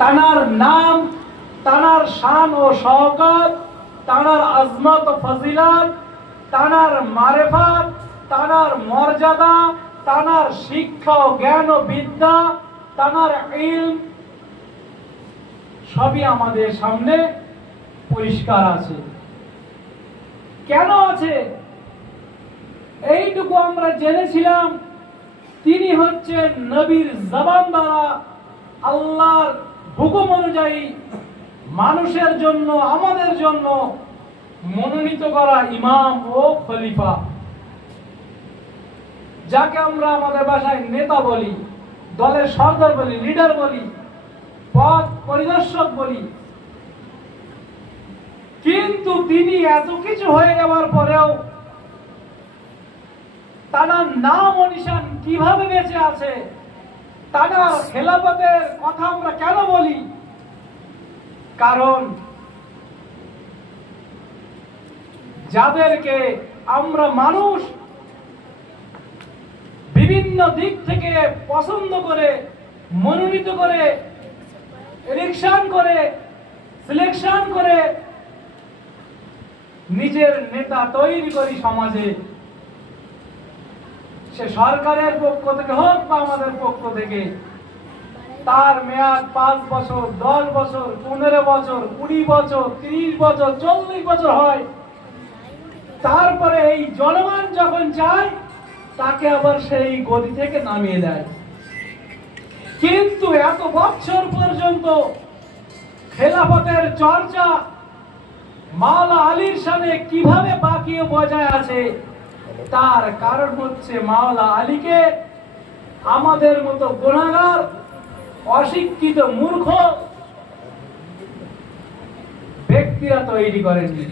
তানার নাম, তানার শান ও শওকত, তানার আজমত ও ফজিলত, তানার মারেফাত, তানার মর্যাদা, তানার শিক্ষা ও জ্ঞান ও বিদ্যা, তানার ইলম সবই আমাদের সামনে পরিষ্কার আছে। কেন আছে? এইটুকু আমরা জেনেছিলাম, তিনি হচ্ছেন নবীর জবান দ্বারা আল্লাহর হুকুম অনুযায়ী মানুষের জন্য, আমাদের জন্য মনোনীত করা ইমাম ও খলিফা, যাকে আমরা আমাদের ভাষায় নেতা বলি, দলের সরদার বলি, লিডার বলি, পথ পরিদর্শক বলি। কিন্তু তিনি এত কিছু হয়ে যাওয়ার পরেও তার নাম ও নিশান কিভাবে বেঁচে আছে, তার খেলাফতের কথা আমরা কেন বলি? কারণ যাদেরকে আমরা মানুষ বিভিন্ন দিক থেকে পছন্দ করে, মনোনীত করে, ইলেকশন করে, সিলেকশন করে নিজের নেতা তৈরি করি সমাজে, সে সরকারের পক্ষ থেকে হোক বা আমাদের পক্ষ থেকে, তার মেয়াদ 5 বছর, 10 বছর, 15 বছর, 20 বছর, 30 বছর, 40 বছর হয়। তারপরে এই জনগণ যখন চায় তাকে আবার সেই গদি থেকে নামিয়ে দেয়। কিন্তু এত বছর পর্যন্ত খেলাফতের চর্চা মাওলা আলীর সামনে কিভাবে বাকি বজায় আছে, তার কারণ হচ্ছে মাওলা আলীকে আমাদের মতো গুনাহগার, অশিক্ষিত, মূর্খ ব্যক্তিরা তৈরি করেননি।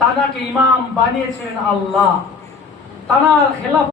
তানাকে ইমাম বানিয়েছেন আল্লাহ। তানার খেলাফত